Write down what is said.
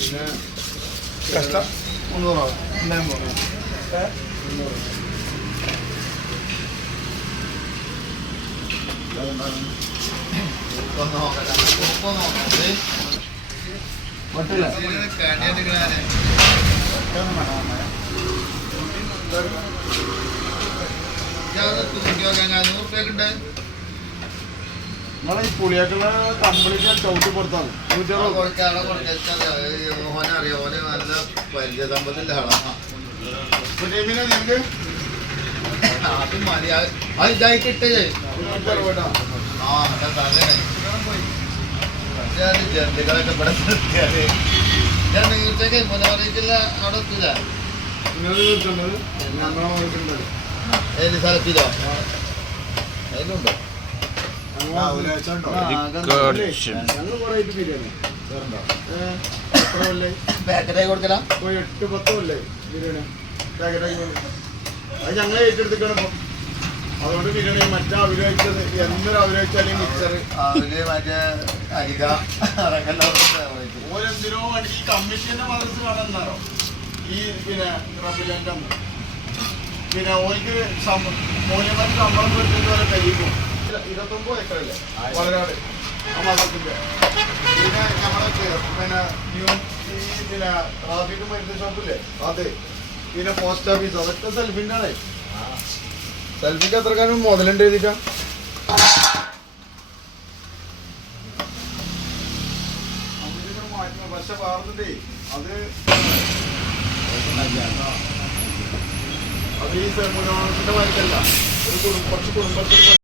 പിന്നെ കഷ്ടം 300 നിങ്ങളെ ഈ പുളിയാക്കുള്ള കംപ്ലീറ്റ് ചവിട്ടി കൊടുത്താണ് ഓനെ നല്ല പരിചയസമ്പത്തില്ല ആളാ നിങ്ങൾക്ക് അത് മതി അത് ഇതായിക്കിട്ടേ ജന്തുക്കളൊക്കെ ഇവിടെ നിർത്തിയാല് ഞാൻ നീർച്ചക്ക് മുന്നറിയിച്ചില്ല അവിടെ എത്തില്ല നിങ്ങൾ തീർച്ചയുള്ളത് ഞങ്ങളെ ഓർക്കുന്നുണ്ട് ഏത് സ്ഥലത്തിലോ അതിലുണ്ടോ ഞങ്ങൾ കുറെ ബിരിയാണി എത്ര കൊല്ലേ പാക്കറ്റായി കൊടുക്കല 8-10 കൊല്ലേ ബിരിയാണി പാക്കറ്റാക്കി അത് ഞങ്ങൾ ഏറ്റെടുത്തിട്ടാണ് ഇപ്പം അതുകൊണ്ട് ബിരിയാണി മറ്റേ അഭിനയിച്ചത് എന്നൊരു അഭിനയിച്ചാലും മിക്സർ അവര് മറ്റേ അരിക ഓരെന്തിനോ വേണ്ടി ഈ കമ്മീഷന്റെ മദ്രസ് കാണാനോ ഈ പിന്നെ റബിലന്റെ അന്ന് പിന്നെ ഓർക്ക് മൂല്യമായിട്ട് ശമ്പളം കൊടുത്തിട്ട് പോലെ കഴിയുമ്പോൾ 29 ഏക്കറല്ലേ വളരാട് ആ മതത്തിന്റെ പിന്നെ നമ്മളെ പിന്നെ ഈ പിന്നെ ട്രാഫിക് മരുന്ന് ഷോപ്പില്ലേ അത് പിന്നെ പോസ്റ്റ് ഓഫീസ് അതൊക്കെ സെൽഫിൻ്റെ ആണേ സെൽഫിക്ക് എത്ര കാലം മുതലുണ്ട് എഴുതിക്കാം പക്ഷെ വേറെ അത് അത് ഈ മുനോണത്തിന്റെ മാർക്കല്ല ഒരു കുറച്ച് കുടുംബത്തിൽ